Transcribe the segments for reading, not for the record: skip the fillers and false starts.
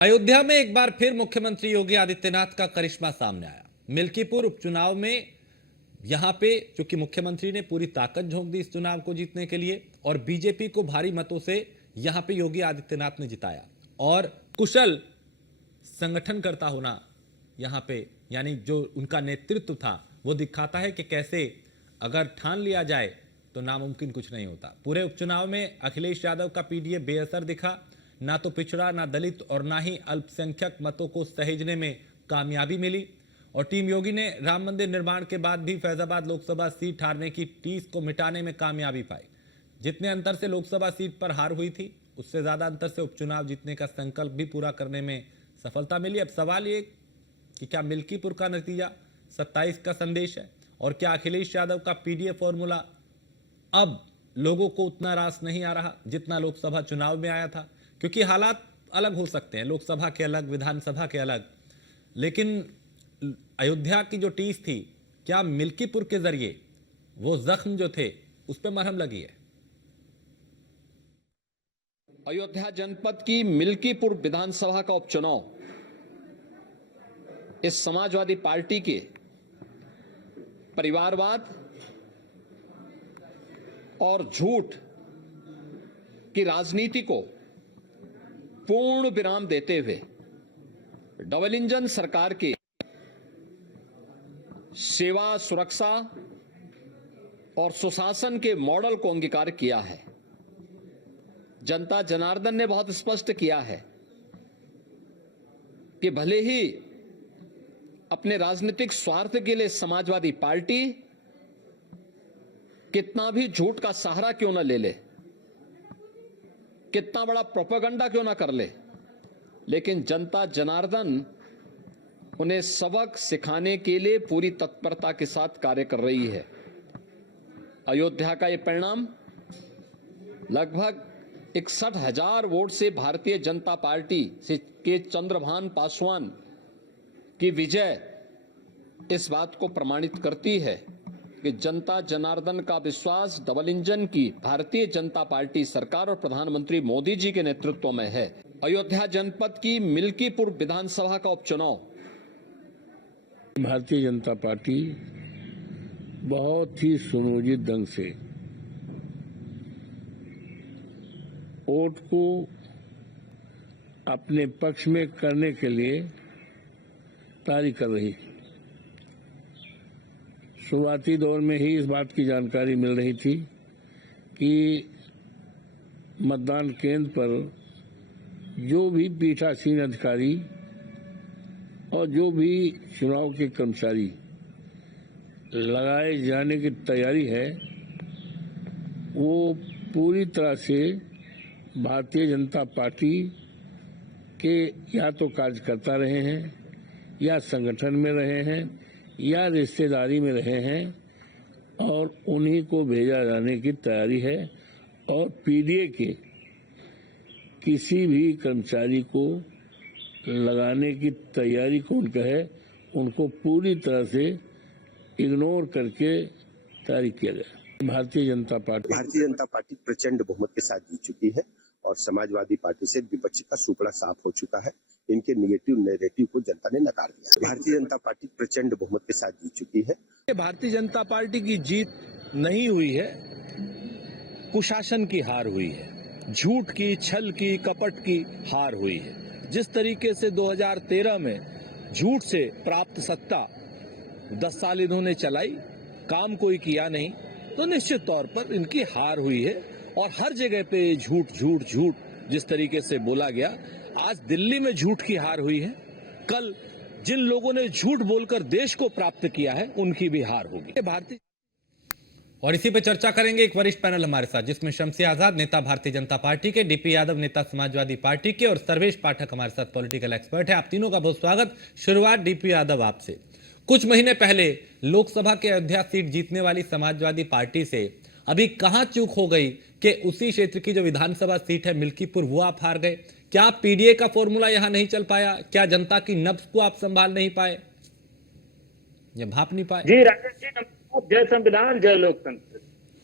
अयोध्या में एक बार फिर मुख्यमंत्री योगी आदित्यनाथ का करिश्मा सामने आया। मिल्कीपुर उपचुनाव में यहां पे चूंकि मुख्यमंत्री ने पूरी ताकत झोंक दी इस चुनाव को जीतने के लिए और बीजेपी को भारी मतों से यहां पे योगी आदित्यनाथ ने जिताया और कुशल संगठनकर्ता होना यहां पे यानी जो उनका नेतृत्व था वो दिखाता है कि कैसे अगर ठान लिया जाए तो नामुमकिन कुछ नहीं होता। पूरे उपचुनाव में अखिलेश यादव का पीडीए बेअसर दिखा, ना तो पिछड़ा ना दलित और ना ही अल्पसंख्यक मतों को सहेजने में कामयाबी मिली। और टीम योगी ने राम मंदिर निर्माण के बाद भी फैजाबाद लोकसभा सीट हारने की टीस को मिटाने में कामयाबी पाई। जितने अंतर से लोकसभा सीट पर हार हुई थी उससे ज्यादा अंतर से उपचुनाव जीतने का संकल्प भी पूरा करने में सफलता मिली। अब सवाल ये कि क्या मिल्कीपुर का नतीजा 27 का संदेश है और क्या अखिलेश यादव का पीडीए फॉर्मूला अब लोगों को उतना रास नहीं आ रहा जितना लोकसभा चुनाव में आया था, क्योंकि हालात अलग हो सकते हैं, लोकसभा के अलग, विधानसभा के अलग, लेकिन अयोध्या की जो टीस थी क्या मिल्कीपुर के जरिए वो जख्म जो थे उस पर मरहम लगी है? अयोध्या जनपद की मिल्कीपुर विधानसभा का उपचुनाव इस समाजवादी पार्टी के परिवारवाद और झूठ की राजनीति को पूर्ण विराम देते हुए डबल इंजन सरकार के सेवा, सुरक्षा और सुशासन के मॉडल को अंगीकार किया है। जनता जनार्दन ने बहुत स्पष्ट किया है कि भले ही अपने राजनीतिक स्वार्थ के लिए समाजवादी पार्टी कितना भी झूठ का सहारा क्यों न ले ले, कितना बड़ा प्रोपेगेंडा क्यों ना कर ले, लेकिन जनता जनार्दन उन्हें सबक सिखाने के लिए पूरी तत्परता के साथ कार्य कर रही है। अयोध्या का यह परिणाम लगभग 61,000 वोट से भारतीय जनता पार्टी से के चंद्रभान पासवान की विजय इस बात को प्रमाणित करती है कि जनता जनार्दन का विश्वास डबल इंजन की भारतीय जनता पार्टी सरकार और प्रधानमंत्री मोदी जी के नेतृत्व में है। अयोध्या जनपद की मिल्कीपुर विधानसभा का उपचुनाव भारतीय जनता पार्टी बहुत ही सुनियोजित ढंग से वोट को अपने पक्ष में करने के लिए तैयारी कर रही है। शुरुआती दौर में ही इस बात की जानकारी मिल रही थी कि मतदान केंद्र पर जो भी पीठासीन अधिकारी और जो भी चुनाव के कर्मचारी लगाए जाने की तैयारी है वो पूरी तरह से भारतीय जनता पार्टी के या तो कार्यकर्ता रहे हैं या संगठन में रहे हैं या रिश्तेदारी में रहे हैं और उन्हीं को भेजा जाने की तैयारी है। और पीडीए के किसी भी कर्मचारी को लगाने की तैयारी कौन कहे उनको पूरी तरह से इग्नोर करके तैयारी किया गया। भारतीय जनता पार्टी प्रचंड बहुमत के साथ जीत चुकी है और समाजवादी पार्टी से विपक्ष का सुपड़ा साफ हो चुका है। इनके निगेटिव नैरेटिव को जनता ने नकार दिया। भारतीय जनता पार्टी प्रचंड बहुमत के साथ जीत चुकी है। भारतीय जनता पार्टी की जीत नहीं हुई है, कुशासन की हार हुई है, झूठ की, छल की, कपट की हार हुई है। जिस तरीके से 2013 में झूठ से प्राप्त सत्ता 10 साल इन्होंने चलाई, काम कोई किया नहीं, तो निश्चित तौर पर इनकी हार हुई है। और हर जगह पे झूठ झूठ झूठ जिस तरीके से बोला गया, आज दिल्ली में झूठ की हार हुई है, कल जिन लोगों ने झूठ बोलकर देश को प्राप्त किया है उनकी भी हार होगी। भारतीय और इसी पे चर्चा करेंगे एक वरिष्ठ पैनल हमारे साथ, जिसमें शमसी आजाद नेता भारतीय जनता पार्टी के, डीपी यादव नेता समाजवादी पार्टी के और सर्वेश पाठक हमारे साथ पॉलिटिकल एक्सपर्ट है। आप तीनों का बहुत स्वागत। शुरुआत डीपी यादव आपसे। कुछ महीने पहले लोकसभा के अयोध्या सीट जीतने वाली समाजवादी पार्टी से अभी कहां चूक हो गई कि उसी क्षेत्र की जो विधानसभा सीट है मिल्कीपुर वो आप हार गए? क्या पीडीए का फॉर्मूला यहां नहीं चल पाया? क्या जनता की नब्ज को आप संभाल नहीं पाए या भाप नहीं पाए? जी राजेश जी, जय संविधान, जय लोकतंत्र।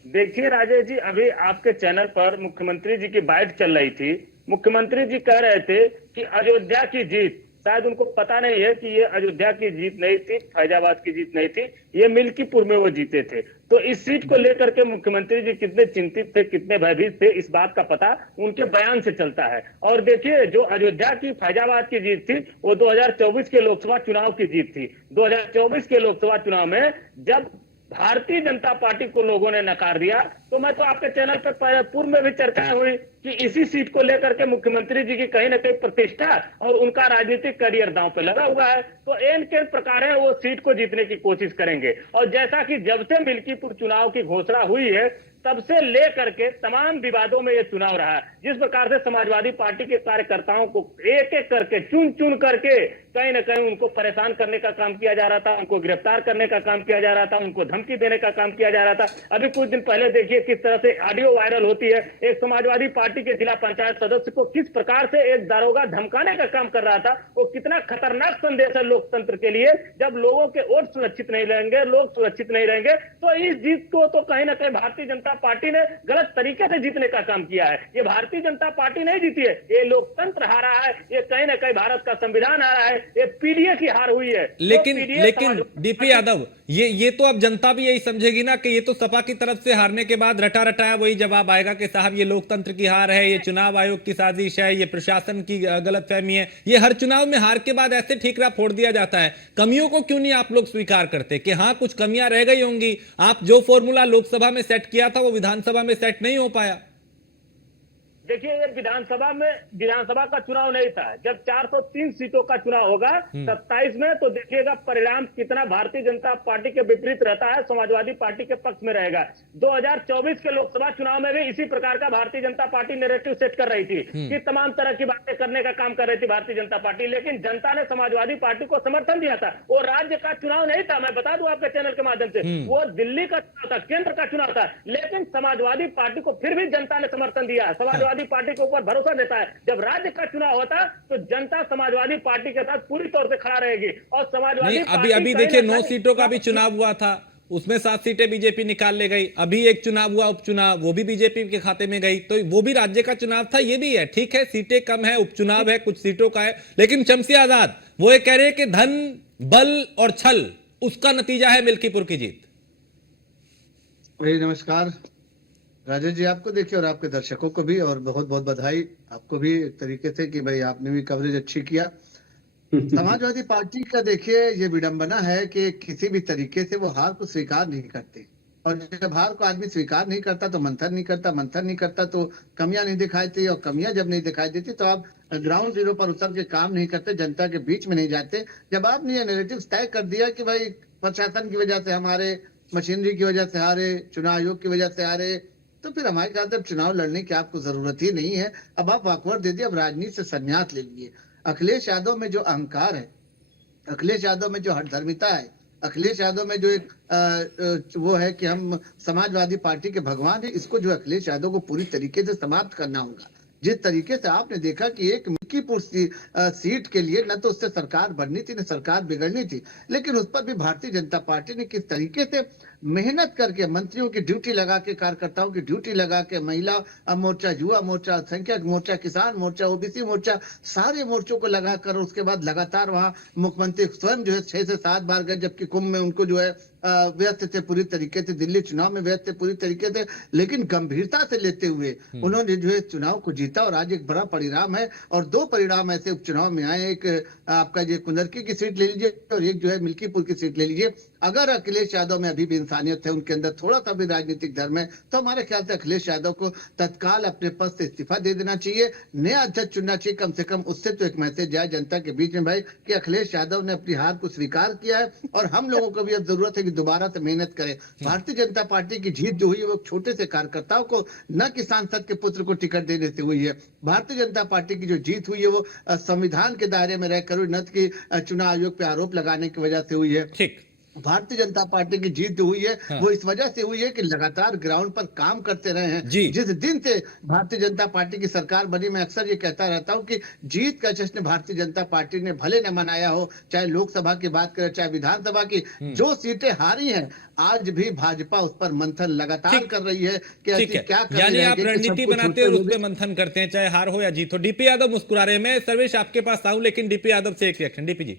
देखिए राजेश जी, अभी आपके चैनल पर मुख्यमंत्री जी की बाइट चल रही थी मुख्यमंत्री जी कह रहे थे कि अयोध्या की जीत, शायद उनको पता नहीं है कि ये अयोध्या की जीत नहीं थी, फैजाबाद की जीत नहीं थी, ये मिल्कीपुर में वो जीते थे। तो इस सीट को लेकर के मुख्यमंत्री जी कितने चिंतित थे, कितने भयभीत थे, इस बात का पता उनके बयान से चलता है। और देखिए, जो अयोध्या की फैजाबाद की जीत थी वो 2024 के लोकसभा चुनाव की जीत थी। 2024 के लोकसभा चुनाव में जब भारतीय जनता पार्टी को लोगों ने नकार दिया, तो मैं तो आपके चैनल पर पूर्व में भी चर्चा हुई कि इसी सीट को लेकर के मुख्यमंत्री जी की कहीं ना कहीं प्रतिष्ठा और उनका राजनीतिक करियर दांव पे लगा हुआ है। तो एन के प्रकार है वो सीट को जीतने की कोशिश करेंगे। और जैसा कि जब से मिल्कीपुर चुनाव की घोषणा हुई है तब से लेकर के तमाम विवादों में ये चुनाव रहा है। जिस प्रकार से समाजवादी पार्टी के कार्यकर्ताओं को एक एक करके चुन चुन करके कहीं ना कहीं उनको परेशान करने का काम किया जा रहा था, उनको गिरफ्तार करने का काम किया जा रहा था, उनको धमकी देने का काम किया जा रहा था। अभी कुछ दिन पहले देखिए किस तरह से ऑडियो वायरल होती है, एक समाजवादी पार्टी के जिला पंचायत सदस्य को किस प्रकार से एक दारोगा धमकाने का काम कर रहा था। वो कितना खतरनाक संदेश है लोकतंत्र के लिए। जब लोगों के वोट सुरक्षित नहीं रहेंगे, लोग सुरक्षित नहीं रहेंगे, तो इस जीत को तो कहीं ना कहीं भारतीय जनता पार्टी ने गलत तरीके से जीतने का काम किया है। ये भारतीय जनता पार्टी नहीं जीती है, ये लोकतंत्र हारा है, ये कहीं ना कहीं भारत का संविधान हारा है, ये पीडीए की हार हुई है। लेकिन डीपी यादव, ये तो अब जनता भी यही समझेगी ना कि ये तो सपा की तरफ से हारने के बाद रटा रटाया वही जवाब आएगा कि साहब ये लोकतंत्र की हार है, ये चुनाव आयोग की साजिश है, ये प्रशासन की गलतफहमी है। ये हर चुनाव में हार के बाद ऐसे ठीकरा फोड़ दिया जाता है। कमियों को क्यों नहीं आप लोग स्वीकार करते कि हाँ कुछ कमियां रह गई होंगी, आप जो फॉर्मूला लोकसभा में सेट किया था वो विधानसभा में सेट नहीं हो पाया। देखिए, ये विधानसभा का चुनाव नहीं था। जब 403 सीटों का चुनाव होगा 27 में, तो देखिएगा परिणाम कितना भारतीय जनता पार्टी के विपरीत रहता है, समाजवादी पार्टी के पक्ष में रहेगा। 2024 के लोकसभा चुनाव में भी इसी प्रकार का Bharatiya Janata party narrative set कर रही थी कि तमाम तरह की बातें करने का काम कर रही थी भारतीय जनता पार्टी, लेकिन जनता ने समाजवादी पार्टी को समर्थन दिया था। वो राज्य का चुनाव नहीं था, मैं बता दूं आपके चैनल के माध्यम से, वो दिल्ली का चुनाव था, केंद्र का चुनाव था, लेकिन समाजवादी पार्टी को फिर भी जनता ने समर्थन दिया। समाजवादी पार्टी के ऊपर भरोसा देता है। जब राज्य का चुनाव होता तो जनता समाजवादी पार्टी के साथ पूरी तौर से खड़ा रहेगी। और समाजवादी अभी देखिए 9 सीटों का भी चुनाव हुआ था, उसमें 7 सीटें बीजेपी निकाल ले गई। अभी एक चुनाव हुआ उपचुनाव, वो भी बीजेपी के खाते में गई, तो वो भी राज्य का चुनाव था। ये भी है, ठीक है, सीटें कम है, उपचुनाव है, कुछ सीटों का है, लेकिन शमसी आजाद वो ये कह रहे हैं कि धन बल और छल उसका नतीजा है मिल्कीपुर की जीत। भाई नमस्कार राजेश जी, आपको देखिए और आपके दर्शकों को भी, और बहुत बहुत बधाई आपको भी एक तरीके से कि भाई आपने भी कवरेज अच्छी किया। समाजवादी पार्टी का देखिए ये विडंबना है कि किसी भी तरीके से वो हार को स्वीकार नहीं करते, और जब हार को आदमी स्वीकार नहीं करता तो मंथन नहीं करता, मंथन नहीं करता तो कमियां नहीं दिखाई देती, और कमियां जब नहीं दिखाई देती तो आप ग्राउंड जीरो पर उतर के काम नहीं करते, जनता के बीच में नहीं जाते। जब आपने ये नैरेटिव तय कर दिया कि भाई प्रशासन की वजह से हमारे, मशीनरी की वजह से हारे, चुनाव आयोग की वजह से हारे, तो फिर हमारे ख्याल से चुनाव लड़ने की आपको जरूरत ही नहीं है। अब आप वाकवर दे दिए, अब राजनीति से संन्यास ले लिए। अखिलेश यादव में जो अहंकार है, अखिलेश यादव में जो हठधर्मिता है, अखिलेश यादव में जो एक वो है कि हम समाजवादी पार्टी के भगवान है, इसको जो अखिलेश यादव को पूरी तरीके से समाप्त करना होगा। जिस तरीके से आपने देखा कि एक मिल्कीपुर सीट के लिए न तो उससे सरकार बननी थी न सरकार बिगड़नी थी, लेकिन उस पर भी भारतीय जनता पार्टी ने किस तरीके से मेहनत करके मंत्रियों की ड्यूटी लगा के, कार्यकर्ताओं की ड्यूटी लगा के, महिला मोर्चा, युवा मोर्चा, अल्पसंख्यक मोर्चा, किसान मोर्चा, ओबीसी मोर्चा, सारे मोर्चों को लगाकर उसके बाद लगातार वहां मुख्यमंत्री स्वयं जो है 6 से 7 बार गए, जबकि कुंभ में उनको जो है व्यस्त थे पूरी तरीके से, दिल्ली चुनाव में व्यस्त थे पूरी तरीके से, लेकिन गंभीरता से लेते हुए उन्होंने जो है चुनाव को जीता। और आज एक बड़ा परिणाम है, और 2 परिणाम ऐसे उपचुनाव में आए, एक आपका जो कुंदरकी की सीट ले लीजिए और एक जो है मिल्कीपुर की सीट ले लीजिए। अगर अखिलेश यादव में अभी भी इंसानियत है, उनके अंदर थोड़ा सा भी राजनीतिक धर्म है, तो हमारे ख्याल से अखिलेश यादव को तत्काल अपने पद से इस्तीफा दे देना चाहिए, नया अध्यक्ष चुनना चाहिए। कम से कम उससे तो एक मैसेज जाए जनता के बीच में भाई कि अखिलेश यादव ने अपनी हार को स्वीकार किया है, और हम लोगों को भी अब जरूरत है कि दोबारा से मेहनत करें। भारतीय जनता पार्टी की जीत जो हुई है वो छोटे से कार्यकर्ताओं को, न कि सांसद के पुत्र को टिकट देने से हुई है। भारतीय जनता पार्टी की जो जीत हुई है वो संविधान के दायरे में रहकर हुई, न कि चुनाव आयोग पे आरोप लगाने की वजह से हुई है। ठीक, भारतीय जनता पार्टी की जीत हुई है हाँ। वो इस वजह से हुई है कि लगातार ग्राउंड पर काम करते रहे हैं। जी। जिस दिन से भारतीय जनता पार्टी की सरकार बनी, मैं अक्सर ये कहता रहता हूं कि जीत का जश्न भारतीय जनता पार्टी ने भले न मनाया हो, चाहे लोकसभा की बात करें चाहे विधानसभा की, जो सीटें हारी हैं आज भी भाजपा उस पर मंथन लगातार ठीक- कर रही है कि ठीक ऐसी है, क्या कमी यानी रह आप गई कि रणनीति सबको बनाते हैं और छूटते उस हुए पर मंथन करते हैं, चाहे हार हो या जीत हो। डीपी यादव मुस्कुरा रहे हैं। मैं सर्वेश आपके पास आऊं, लेकिन डीपी यादव से एक रिएक्शन। डीपी जी,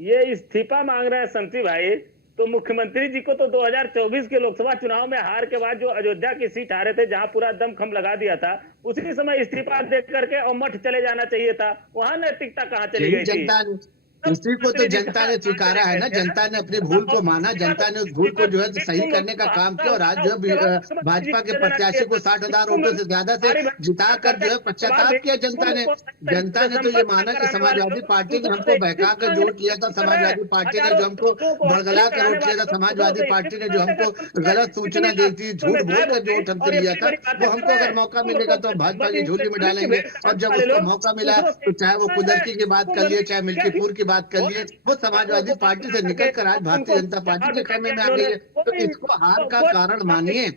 ये इस्तीफा मांग रहे हैं शम्सी भाई, तो मुख्यमंत्री जी को तो 2024 के लोकसभा चुनाव में हार के बाद जो अयोध्या की सीट हारे थे, जहां पूरा दमखम लगा दिया था, उसी समय इस्तीफा दे करके और मठ चले जाना चाहिए था। वहां नैतिकता कहाँ चली यही गई थी? जनता ने, इसी को तो जनता ने स्वीकारा है ना, जनता ने अपनी भूल को माना, जनता ने उस भूल को जो है सही करने का काम किया और आज जो है भाजपा के प्रत्याशी को 60,000 वोटों से ज्यादा से जिताकर जो है पश्चाताप किया जनता ने। जनता ने तो ये माना कि समाजवादी पार्टी ने हमको बहका कर वोट किया था, समाजवादी पार्टी ने जो हमको भड़गला कर वोट किया था, समाजवादी पार्टी ने जो हमको गलत सूचना दी थी, झूठ बोल कर जो वोट हमसे लिया था, वो हमको अगर मौका मिलेगा तो हम भाजपा की झोली में डालेंगे। और जब उसको मौका मिला तो चाहे वो कुदरती की बात कर लिए, चाहे मिल्कीपुर की बात कर लिए, वो समाजवादी पार्टी से निकल कर आज भारतीय जनता पार्टी के खेमे में आ गई है। तो इसको हार का कारण मानिए।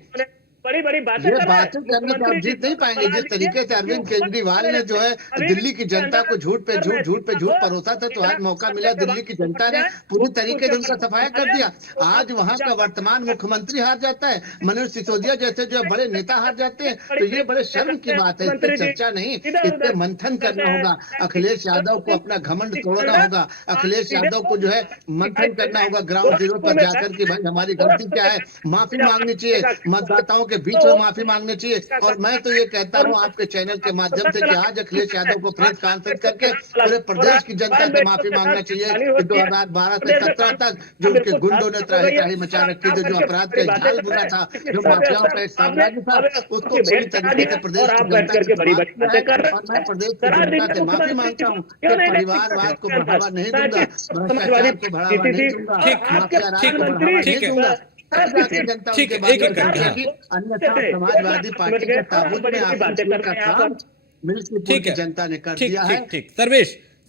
बड़ी बड़ी बातें ये कर रहे हैं। बातें करने से आप जीत नहीं पाएंगे। जिस तरीके से अरविंद केजरीवाल ने जो है दिल्ली की जनता को झूठ पे झूठ परोसा था, तो आज मौका मिला, दिल्ली की जनता ने पूरी तरीके से उनका सफाया कर दिया। आज वहां का वर्तमान मुख्यमंत्री हार जाता है, मनोज सिसोदिया जैसे जो बड़े नेता हार जाते हैं, तो ये बड़े शर्म की बात है। इस पर चर्चा नहीं, इस पे मंथन करना होगा। अखिलेश यादव को अपना घमंड तोड़ना होगा। अखिलेश यादव को जो है मंथन करना होगा ग्राउंड जीरो पर जाकर के, भाई हमारी गलती क्या है, माफी मांगनी चाहिए, मतदाताओं के बीच में माफी मांगनी चाहिए। और मैं तो ये कहता हूं आपके चैनल के माध्यम से कि आज अखिलेश यादव को प्रेस कॉन्फ्रेंस करके पूरे प्रदेश की जनता से माफी मांगना चाहिए कि 2012 से 17 तक जो उनके गुंडों ने त्राही मचा रखी थी, जो अपराध का जाल बुना था, जो माफियाओं का एक साम्राज्य था, उसको पूरी तरीके से प्रदेश की जनता के और मैं प्रदेश की जनता से माफी मांगता हूँ कि परिवारवाद को बढ़ावा नहीं दूंगा, भ्रष्टाचार को बढ़ावा नहीं दूंगा, माफिया राज को बढ़ावा नहीं दूंगा। जनता ठीक उनके है, बाद एक एक करके, हाँ। अन्यथा समाजवादी पार्टी के ताबूत में आकर का काम मिल्कीपुर ठीक की है, जनता ने कर ठीक दिया है। ठीक ठीक।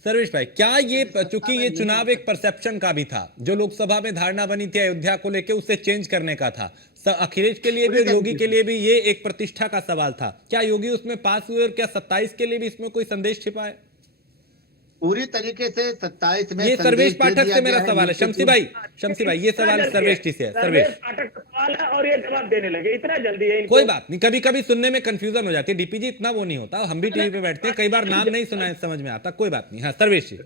सर्वेश भाई, क्या ये, चूंकि ये चुनाव एक परसेप्शन का भी था, जो लोकसभा में धारणा बनी थी अयोध्या को लेके, उसे चेंज करने का था, अखिलेश के लिए भी और योगी के लिए भी ये एक प्रतिष्ठा का सवाल था। क्या योगी उसमें पास हुए और क्या 27 के लिए भी इसमें कोई संदेश छिपा है? पूरी तरीके से 27 में ये सर्वेश संदेश दे पाठक दिया से मेरा गया है। सवाल है। शम्सी भाई, ये सवाल सर्वेश जी से है। सर्वेश, पाठक का सवाल है और ये जवाब देने लगे, इतना जल्दी है इनको। कोई बात नहीं, कभी कभी सुनने में कंफ्यूजन हो जाती है। डीपी जी, इतना वो नहीं होता, हम भी टीवी पे बैठते हैं, कई बार नाम नहीं सुना समझ में आता, कोई बात नहीं। हाँ सर्वेश जी।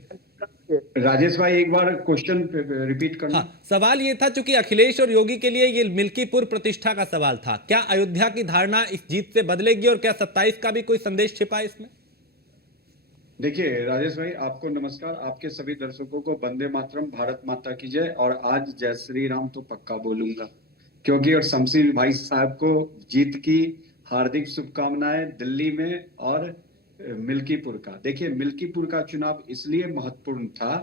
राजेश भाई, एक बार क्वेश्चन रिपीट करना। हाँ, सवाल ये था, चूंकि अखिलेश और योगी के लिए ये मिल्कीपुर प्रतिष्ठा का सवाल था, क्या अयोध्या की धारणा इस जीत से बदलेगी और क्या 27 का भी कोई संदेश छिपा है इसमें? देखिए राजेश भाई, आपको नमस्कार, आपके सभी दर्शकों को वंदे मातरम, भारत माता की जय। और आज जय श्री राम तो पक्का बोलूंगा, क्योंकि और शम्सी भाई साहब को जीत की हार्दिक शुभकामनाएं दिल्ली में और मिल्कीपुर का। देखिए, मिल्कीपुर का चुनाव इसलिए महत्वपूर्ण था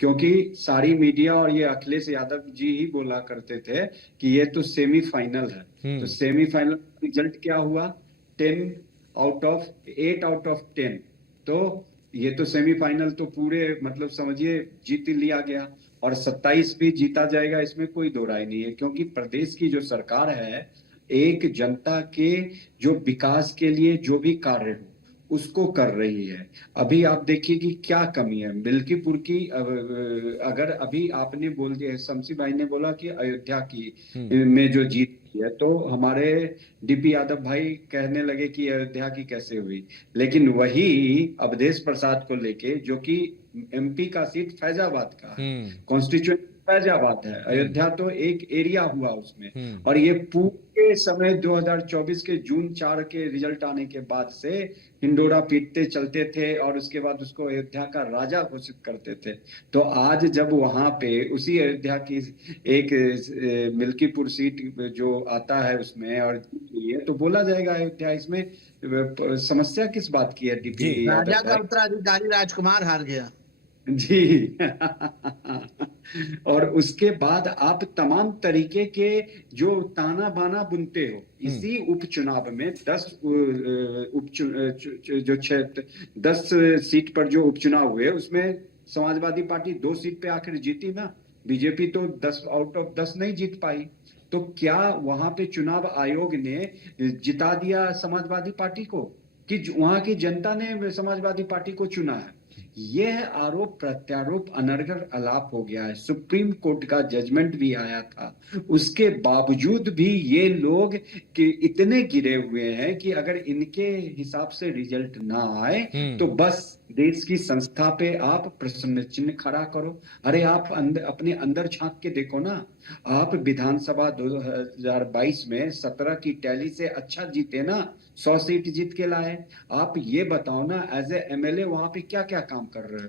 क्योंकि सारी मीडिया और ये अखिलेश यादव जी ही बोला करते थे कि ये तो सेमीफाइनल है। तो सेमीफाइनल रिजल्ट क्या हुआ? 8 आउट ऑफ 10। तो ये तो सेमीफाइनल तो पूरे मतलब समझिए जीत लिया गया, और 27 भी जीता जाएगा, इसमें कोई दो राय नहीं है। क्योंकि प्रदेश की जो सरकार है, एक जनता के जो विकास के लिए जो भी कार्य हो उसको कर रही है। अभी आप देखिए कि क्या कमी है मिल्कीपुर की। अगर अभी आपने बोल दिया, शम्सी भाई ने बोला कि अयोध्या की में जो जीत है, तो हमारे डीपी यादव भाई कहने लगे कि अयोध्या की कैसे हुई। लेकिन वही अवधेश प्रसाद को लेके, जो कि एमपी का सीट फैजाबाद का है, कॉन्स्टिट्यूएंसी फैजाबाद है, अयोध्या तो एक एरिया हुआ उसमें। और ये पूरे समय 2024 के जून 4 के रिजल्ट आने के बाद से हिंडोरा पीटते चलते थे और उसके बाद उसको अयोध्या का राजा घोषित करते थे। तो आज जब वहां पे उसी अयोध्या की एक मिल्कीपुर सीट जो आता है उसमें और ये तो बोला जाएगा अयोध्या, इसमें समस्या किस बात की है? डीपी राजा का उत्तराधिकारी राजकुमार हार गया जी। और उसके बाद आप तमाम तरीके के जो ताना बाना बुनते हो, इसी उपचुनाव में 10 सीट पर जो उपचुनाव हुए उसमें समाजवादी पार्टी 2 सीट पे आखिर जीती ना, बीजेपी तो 10 आउट ऑफ 10 नहीं जीत पाई। तो क्या वहां पे चुनाव आयोग ने जिता दिया समाजवादी पार्टी को, कि वहां की जनता ने समाजवादी पार्टी को चुना है? यह आरोप प्रत्यारोप अनर्गल अलाप हो गया है। सुप्रीम कोर्ट का जजमेंट भी आया था, उसके बावजूद भी ये लोग कि इतने गिरे हुए हैं कि अगर इनके हिसाब से रिजल्ट ना आए तो बस देश की संस्था पे आप प्रश्न चिन्ह खड़ा करो। अरे आप अपने अंदर झांक के देखो ना। आप विधानसभा 2022 में 17 की टैली से अच्छा जीते ना, 100 सीट जीत के लाए। आप ये बताओ ना, एज ए एमएलए वहां पे क्या क्या काम कर रहे हो?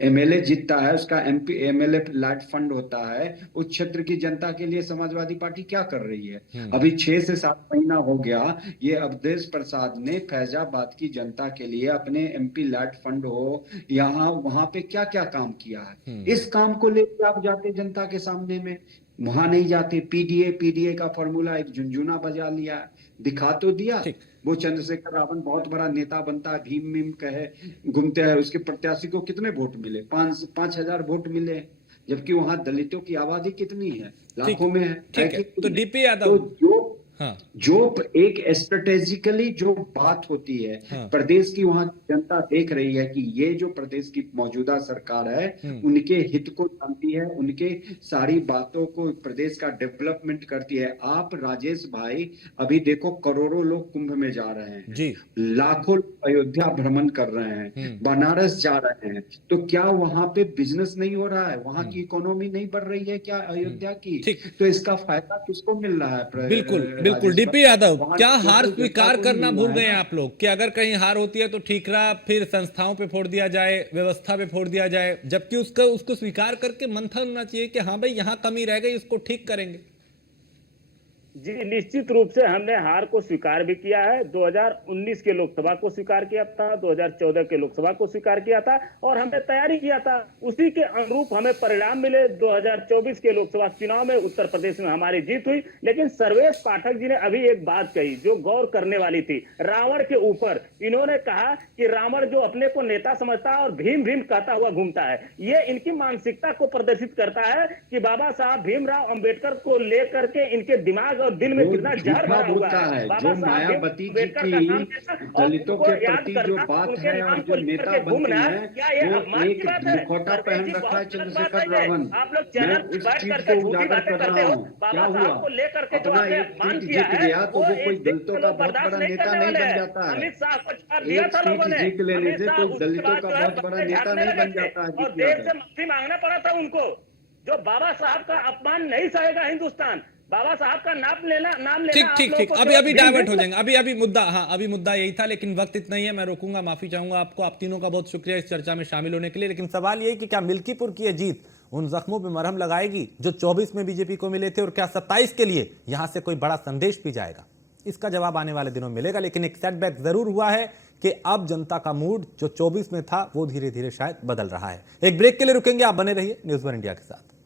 एमएलए जीतता है, उसका एमपी एमएलए लैट फंड होता है, उस क्षेत्र की जनता के लिए समाजवादी पार्टी क्या कर रही है? अभी 6 से 7 महीना हो गया, ये अवधेश प्रसाद ने फैजाबाद की जनता के लिए अपने एमपी लैट फंड हो यहाँ वहां पे क्या क्या काम किया है? इस काम को लेकर आप जाते जनता के सामने में, वहां नहीं जाते। पीडीए का फॉर्मूला एक झुंझुना बजा लिया, दिखा तो दिया। वो चंद्रशेखर रावण बहुत बड़ा नेता बनता है, भीम कहे घूमते हैं, उसके प्रत्याशी को कितने वोट मिले? 5,000 वोट मिले, जबकि वहां दलितों की आबादी कितनी है? लाखों में है। ठीक है, तो डीपी यादव जो एक स्ट्रेटेजिकली जो बात होती है, प्रदेश की वहां जनता देख रही है कि ये जो प्रदेश की मौजूदा सरकार है उनके हित को जानती है, उनके सारी बातों को प्रदेश का डेवलपमेंट करती है। आप राजेश भाई अभी देखो, करोड़ों लोग कुंभ में जा रहे हैं जी, लाखों अयोध्या भ्रमण कर रहे हैं, बनारस जा रहे हैं, तो क्या वहां पे बिजनेस नहीं हो रहा है? वहां की इकोनॉमी नहीं बढ़ रही है क्या अयोध्या की? तो इसका फायदा किसको मिल रहा है? बिल्कुल डीपी यादव, क्या हार स्वीकार करना भूल गए आप लोग कि अगर कहीं हार होती है तो ठीक रहा, फिर संस्थाओं पे फोड़ दिया जाए, व्यवस्था पे फोड़ दिया जाए, जबकि उसको स्वीकार करके मंथन होना चाहिए कि हाँ भाई यहाँ कमी रह गई, इसको ठीक करेंगे। जी, निश्चित रूप से हमने हार को स्वीकार भी किया है। 2019 के लोकसभा को स्वीकार किया था, 2014 के लोकसभा को स्वीकार किया था और हमने तैयारी किया था, उसी के अनुरूप हमें परिणाम मिले। 2024 के लोकसभा चुनाव में उत्तर प्रदेश में हमारी जीत हुई। लेकिन सर्वेश पाठक जी ने अभी एक बात कही जो गौर करने वाली थी, रावण के ऊपर। इन्होंने कहा कि रावण जो अपने को नेता समझता है और भीम भीम कहता हुआ घूमता है, ये इनकी मानसिकता को प्रदर्शित करता है कि बाबा साहब भीमराव अंबेडकर को लेकर के इनके दिमाग और दिल में कितना जहर भरा हुआ है। जो मायावती जी की दलितों के प्रति जो बात है और जो नेता बनती है, वो एक मुखौटा पहन रखा है चंद्रशेखर रावण। मैं उस चीज को उजागर कर रहा हूँ। क्या हुआ? अपना एक सीट जीत गया तो वो कोई दलितों का बहुत बड़ा नेता नहीं बन जाता है। एक सीट जीत लेने से कोई दलितों का बहुत बड़ा नेता नहीं बन जाता है। और देश से माफी मांगना पड़ा था उनको, जो बाबा साहब का अपमान नहीं सहेगा हिंदुस्तान। बाबा साहब का नाम लेना ठीक अभी डाइवर्ट हो जाएंगे। अभी मुद्दा यही था, लेकिन वक्त इतना ही है, मैं रोकूंगा। माफी चाहूंगा आपको। आप तीनों का बहुत शुक्रिया इस चर्चा में शामिल होने के लिए। लेकिन सवाल यही कि क्या मिल्कीपुर की यह जीत उन जख्मों पे मरहम लगाएगी जो 24 में बीजेपी को मिले थे, और क्या 27 के लिए यहां से कोई बड़ा संदेश भी जाएगा? इसका जवाब आने वाले दिनों में मिलेगा। लेकिन एक सेटबैक जरूर हुआ है कि अब जनता का मूड जो 24 में था वो धीरे धीरे शायद बदल रहा है। एक ब्रेक के लिए रुकेंगे, आप बने रहिए न्यूज़ वन इंडिया के साथ।